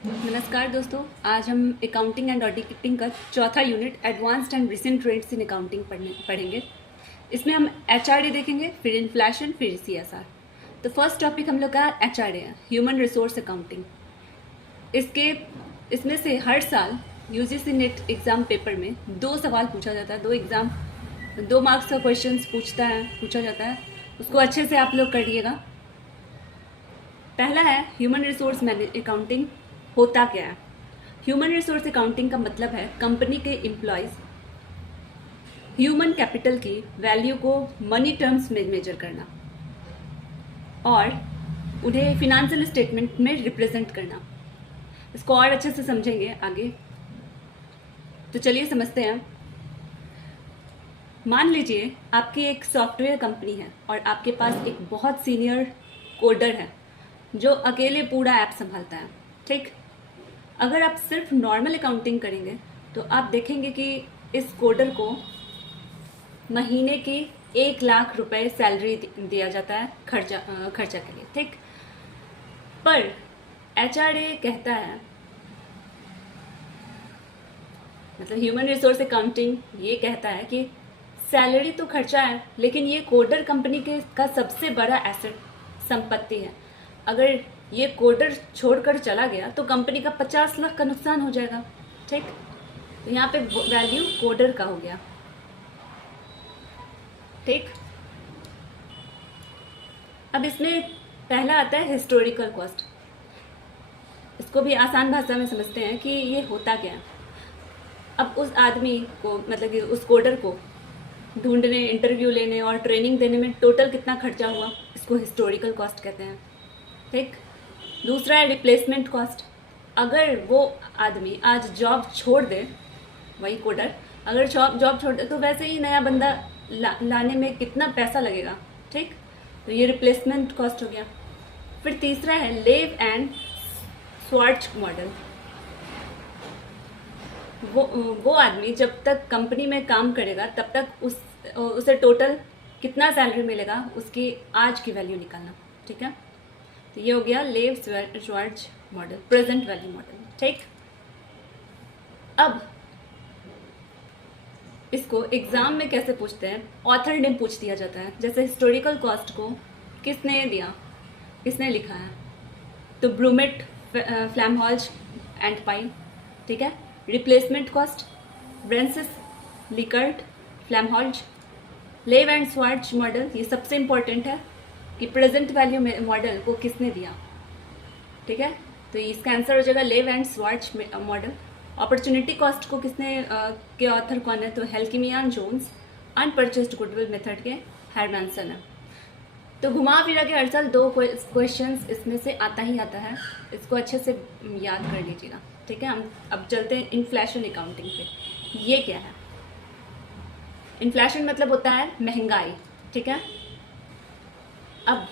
नमस्कार दोस्तों, आज हम अकाउंटिंग एंड ऑडिटिंग का चौथा unit advanced and recent trends in accounting पढ़ेंगे। इसमें हम एचआरडी देखेंगे, फिर इन्फ्लेशन, फिर सीएसआर। तो फर्स्ट टॉपिक हम लोग का एचआरडी है, ह्यूमन रिसोर्स अकाउंटिंग। इसमें से हर साल यूजीसी नेट एग्ज़ाम पेपर में 2 सवाल पूछा जाता है। 2 मार्क्स का क्वेश्चन पूछा जाता है। उसको अच्छे से आप लोग करिएगा। पहला है ह्यूमन रिसोर्स अकाउंटिंग होता क्या है। ह्यूमन रिसोर्स अकाउंटिंग का मतलब है कंपनी के एम्प्लॉयज़ ह्यूमन कैपिटल की वैल्यू को मनी टर्म्स में मेजर करना और उन्हें फिनेंशियल स्टेटमेंट में रिप्रेजेंट करना। इसको और अच्छे से समझेंगे आगे। तो चलिए समझते हैं। मान लीजिए आपकी एक सॉफ्टवेयर कंपनी है और आपके पास एक बहुत सीनियर कोडर है जो अकेले पूरा ऐप संभालता है। ठीक, अगर आप सिर्फ नॉर्मल अकाउंटिंग करेंगे तो आप देखेंगे कि इस कोडर को महीने की 1 लाख रुपए सैलरी दिया जाता है खर्चा के लिए। ठीक, पर एचआरए कहता है, मतलब ह्यूमन रिसोर्स अकाउंटिंग ये कहता है कि सैलरी तो खर्चा है, लेकिन ये कोडर कंपनी का सबसे बड़ा एसेट संपत्ति है। अगर ये कोडर छोड़कर चला गया तो कंपनी का 50 लाख का नुकसान हो जाएगा। ठीक, तो यहाँ पे वैल्यू कोडर का हो गया। ठीक, अब इसमें पहला आता है हिस्टोरिकल कॉस्ट। इसको भी आसान भाषा में समझते हैं कि ये होता क्या है। अब उस आदमी को, मतलब कि उस कोडर को ढूंढने, इंटरव्यू लेने और ट्रेनिंग देने में टोटल कितना खर्चा हुआ, इसको हिस्टोरिकल कॉस्ट कहते हैं। ठीक, दूसरा है रिप्लेसमेंट कॉस्ट। अगर वो आदमी आज जॉब छोड़ दे, वही कोडर अगर जॉब छोड़ दे तो वैसे ही नया बंदा लाने में कितना पैसा लगेगा। ठीक, तो ये रिप्लेसमेंट कॉस्ट हो गया। फिर तीसरा है लेव एंड स्वार्च मॉडल। वो आदमी जब तक कंपनी में काम करेगा तब तक उसे टोटल कितना सैलरी मिलेगा उसकी आज की वैल्यू निकालना। ठीक है, तो ये हो गया लेव स्वार्च मॉडल, प्रेजेंट वैल्यू मॉडल। ठीक, अब इसको एग्जाम में कैसे पूछते हैं, ऑथर नेम पूछ दिया जाता है। जैसे हिस्टोरिकल कॉस्ट को किसने दिया, किसने लिखा है, तो ब्रूमेट, फ्लैमहॉल्ज एंड पाइन। ठीक है, रिप्लेसमेंट कॉस्ट ब्रेंसिस, लिकर्ट, फ्लैमहॉल्ज। लेव एंड स्वार्च मॉडल ये सबसे इंपॉर्टेंट है कि प्रेजेंट वैल्यू मॉडल को किसने दिया। ठीक है, तो इसका आंसर हो जाएगा लेव एंड स्वार्च मॉडल। अपॉर्चुनिटी कॉस्ट को के ऑथर कौन है, तो हेल्किमियान जोन्स, अनपरचेस्ड गुडविल मेथड के हेरमैनसन है। तो घुमा फिरा के हर साल 2 क्वेश्चंस इसमें से आता ही आता है। इसको अच्छे से याद कर लीजिएगा। ठीक है, हम अब चलते हैं इन्फ्लेशन अकाउंटिंग पे। ये क्या है? इन्फ्लेशन मतलब होता है महंगाई। ठीक है, अब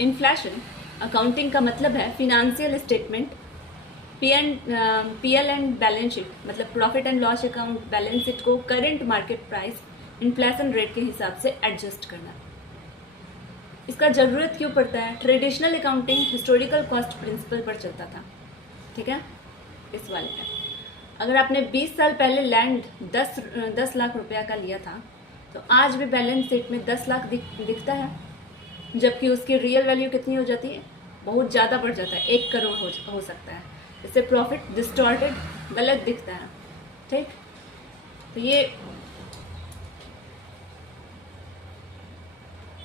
इन्फ्लेशन अकाउंटिंग का मतलब है financial statement, PL and balance sheet, मतलब profit and loss account, balance sheet को current market price inflation rate के हिसाब से एडजस्ट करना। इसका ज़रूरत क्यों पड़ता है? Traditional accounting historical cost principle पर चलता था। ठीक है, इस वाले में अगर आपने 20 साल पहले लैंड 10 लाख रुपया का लिया था तो आज भी बैलेंस शीट में 10 लाख दिखता है, जबकि उसकी रियल वैल्यू कितनी हो जाती है? बहुत ज़्यादा बढ़ जाता है, 1 करोड़ हो सकता है। इससे प्रॉफिट डिस्टॉर्टेड, गलत दिखता है। ठीक, तो ये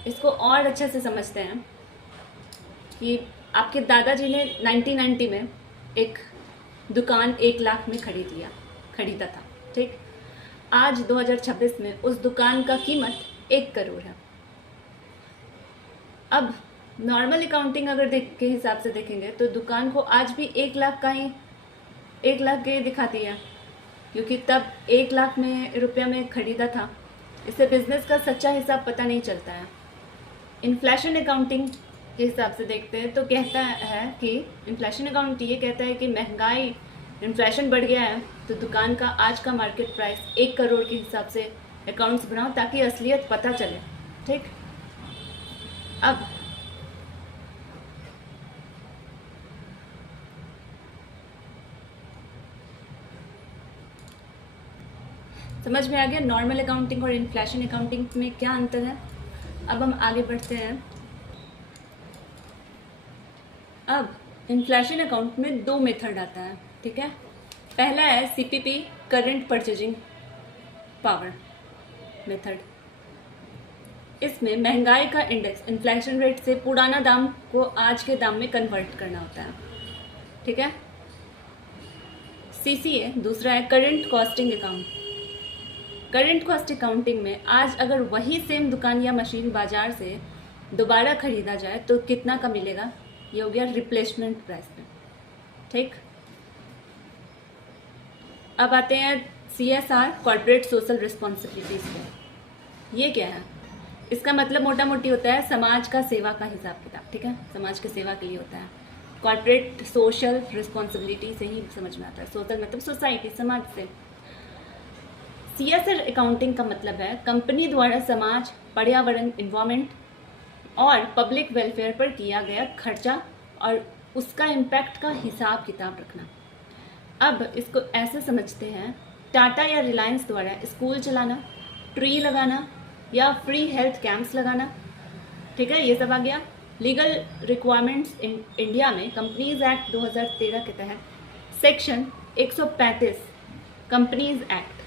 इसको और अच्छे से समझते हैं कि आपके दादाजी ने 1990 में एक दुकान 1 लाख में खरीदा था। ठीक, आज 2026 में उस दुकान का कीमत 1 करोड़ है। अब नॉर्मल अकाउंटिंग अगर के हिसाब से देखेंगे तो दुकान को आज भी 1 लाख के दिखाती है, क्योंकि तब 1 लाख में रुपया में खरीदा था। इससे बिजनेस का सच्चा हिसाब पता नहीं चलता है। इन्फ्लेशन अकाउंटिंग के हिसाब से देखते हैं तो कहता है कि इन्फ्लेशन अकाउंट ये कहता है कि महंगाई, इन्फ्लेशन बढ़ गया है तो दुकान का आज का मार्केट प्राइस 1 करोड़ के हिसाब से अकाउंट्स बनाओ ताकि असलियत पता चले। ठीक, अब समझ में आ गया नॉर्मल अकाउंटिंग और इन्फ्लेशन अकाउंटिंग में क्या अंतर है। अब हम आगे बढ़ते हैं। अब इन्फ्लेशन अकाउंट में 2 मेथड आता है, ठीक है। पहला है CPP, current purchasing power method. इसमें महंगाई का इंडेक्स इन्फ्लेशन रेट से पुराना दाम को आज के दाम में कन्वर्ट करना होता है, ठीक है। CCA दूसरा है current costing account. Current cost accounting में आज अगर वही सेम दुकान या मशीन बाजार से दोबारा खरीदा जाए तो कितना का मिलेगा, ये हो गया रिप्लेसमेंट प्राइस में, ठीक। अब आते हैं CSR, कॉर्पोरेट सोशल रिस्पॉन्सिबिलिटीज पे। ये क्या है? इसका मतलब मोटा मोटी होता है समाज का सेवा का हिसाब किताब, ठीक है। समाज के सेवा के लिए होता है। कॉर्पोरेट सोशल रिस्पॉन्सिबिलिटी से ही समझ में आता है। सोशल मतलब सोसाइटी, समाज से। CSR अकाउंटिंग का मतलब है कंपनी द्वारा समाज, पर्यावरण, इन्वायरमेंट और पब्लिक वेलफेयर पर किया गया खर्चा और उसका इम्पैक्ट का हिसाब किताब रखना। अब इसको ऐसे समझते हैं, टाटा या रिलायंस द्वारा स्कूल चलाना, ट्री लगाना या फ्री हेल्थ कैंप्स लगाना, ठीक है, ये सब आ गया। लीगल रिक्वायरमेंट्स इन इंडिया में कंपनीज एक्ट 2013 के तहत section 135 companies act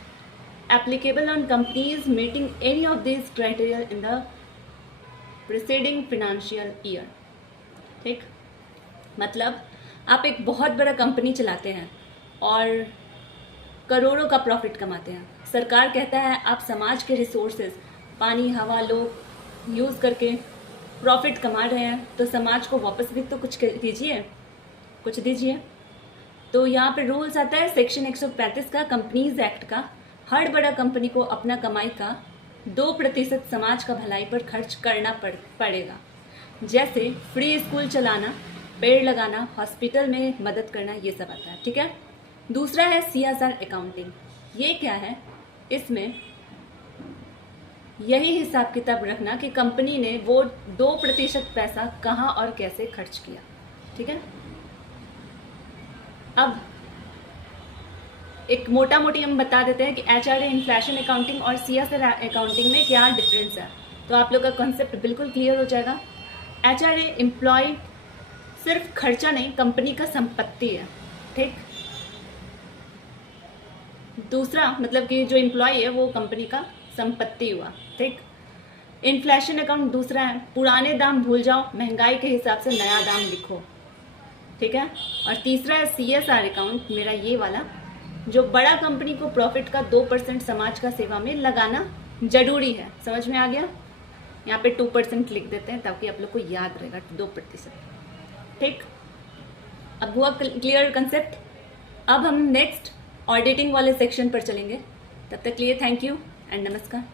applicable on companies meeting any of these criteria in the preceding financial year, ठीक। मतलब आप एक बहुत बड़ा कंपनी चलाते हैं और करोड़ों का प्रॉफिट कमाते हैं। सरकार कहता है आप समाज के रिसोर्सेज, पानी, हवा, लोग यूज़ करके प्रॉफिट कमा रहे हैं, तो समाज को वापस भी तो कुछ दीजिए, कुछ दीजिए। तो यहाँ पे रूल्स आता है सेक्शन 135 का, कंपनीज एक्ट का। हर बड़ा कंपनी को अपना कमाई का 2% समाज का भलाई पर खर्च करना पड़ेगा, जैसे फ्री स्कूल चलाना, पेड़ लगाना, हॉस्पिटल में मदद करना, ये सब आता है, ठीक है। दूसरा है CSR अकाउंटिंग। ये क्या है? इसमें यही हिसाब किताब रखना कि कंपनी ने वो 2% पैसा कहाँ और कैसे खर्च किया, ठीक है। अब एक मोटा मोटी हम बता देते हैं कि HRA, इन्फ्लेशन अकाउंटिंग और CSR अकाउंटिंग में क्या डिफरेंस है, तो आप लोग का कॉन्सेप्ट बिल्कुल क्लियर हो जाएगा। HRA एम्प्लॉय सिर्फ खर्चा नहीं, कंपनी का संपत्ति है, ठीक। दूसरा मतलब कि जो एम्प्लॉय है वो कंपनी का संपत्ति हुआ, ठीक। इन्फ्लेशन अकाउंट दूसरा है, पुराने दाम भूल जाओ, महंगाई के हिसाब से नया दाम लिखो, ठीक है। और तीसरा है CSR अकाउंट, मेरा ये वाला, जो बड़ा कंपनी को प्रॉफिट का 2% समाज का सेवा में लगाना जरूरी है। समझ में आ गया? यहाँ पे 2% लिख देते हैं ताकि आप लोग को याद रहेगा 2%, ठीक। अब हुआ क्लियर कंसेप्ट। अब हम नेक्स्ट ऑडिटिंग वाले सेक्शन पर चलेंगे। तब तक के लिए थैंक यू एंड नमस्कार।